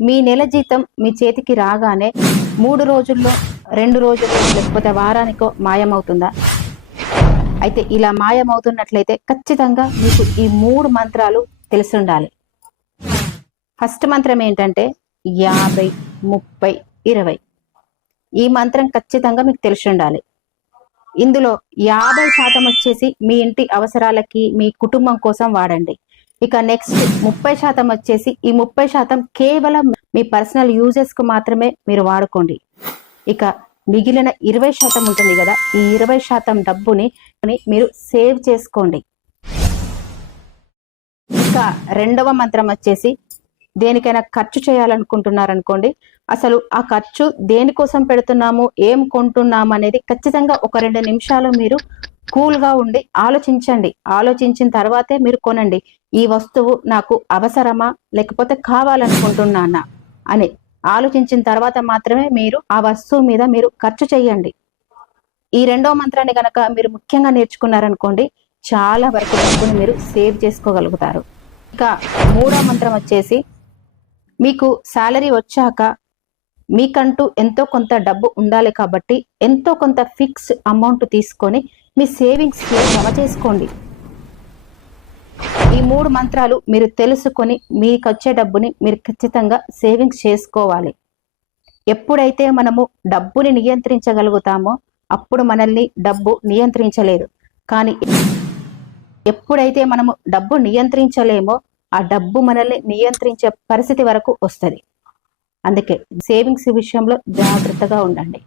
మీ నెల జీతం మీ చేతికి రాగానే 3 రోజుల్లో, 2 రోజుల్లో, లేకపోతే వారానికో మాయమవుతుందా? అయితే ఇలా మాయమవుతున్నట్లయితే ఖచ్చితంగా మీకు ఈ 3 మంత్రాలు తెలిసుండాలి. ఫస్ట్ మంత్రం ఏంటంటే 50, 30, 20. ఈ మంత్రం ఖచ్చితంగా మీకు తెలిసి ఉండాలి. ఇందులో 50% వచ్చేసి మీ ఇంటి అవసరాలకి, మీ కుటుంబం కోసం వాడండి. ఇక నెక్స్ట్ 30% వచ్చేసి, ఈ 30% కేవలం మీ పర్సనల్ యూజెస్ కు మాత్రమే మీరు వాడుకోండి. ఇక మిగిలిన 20% ఉంటుంది కదా, ఈ 20% డబ్బుని మీరు సేవ్ చేసుకోండి. ఇక రెండవ మంత్రం వచ్చేసి, దేనికైనా ఖర్చు చేయాలనుకుంటున్నారనుకోండి, అసలు ఆ ఖర్చు దేనికోసం పెడుతున్నాము, ఏం కొంటున్నాము అనేది ఖచ్చితంగా ఒక 2 నిమిషాలు మీరు కూల్గా ఉండి ఆలోచించండి. ఆలోచించిన తర్వాతే మీరు కొనండి. ఈ వస్తువు నాకు అవసరమా, లేకపోతే కావాలనుకుంటున్నానా అని ఆలోచించిన తర్వాత మాత్రమే మీరు ఆ వస్తువు మీద మీరు ఖర్చు చేయండి. ఈ రెండో మంత్రాన్ని గనక మీరు ముఖ్యంగా నేర్చుకున్నారనుకోండి, చాలా వరకు డబ్బుని మీరు సేవ్ చేసుకోగలుగుతారు. ఇక మూడో మంత్రం వచ్చేసి, మీకు శాలరీ వచ్చాక మీకంటూ ఎంతో కొంత డబ్బు ఉండాలి కాబట్టి ఎంతో కొంత ఫిక్స్ అమౌంట్ తీసుకొని మీ సేవింగ్స్లో జమ చేసుకోండి. ఈ 3 మంత్రాలు మీరు తెలుసుకొని మీకు వచ్చే డబ్బుని మీరు ఖచ్చితంగా సేవింగ్స్ చేసుకోవాలి. ఎప్పుడైతే మనము డబ్బుని నియంత్రించగలుగుతామో అప్పుడు మనల్ని డబ్బు నియంత్రించలేదు. కానీ ఎప్పుడైతే మనము డబ్బు నియంత్రించలేమో ఆ డబ్బు మనల్ని నియంత్రించే పరిస్థితి వరకు వస్తుంది. అందుకే సేవింగ్స్ విషయంలో జాగ్రత్తగా ఉండండి.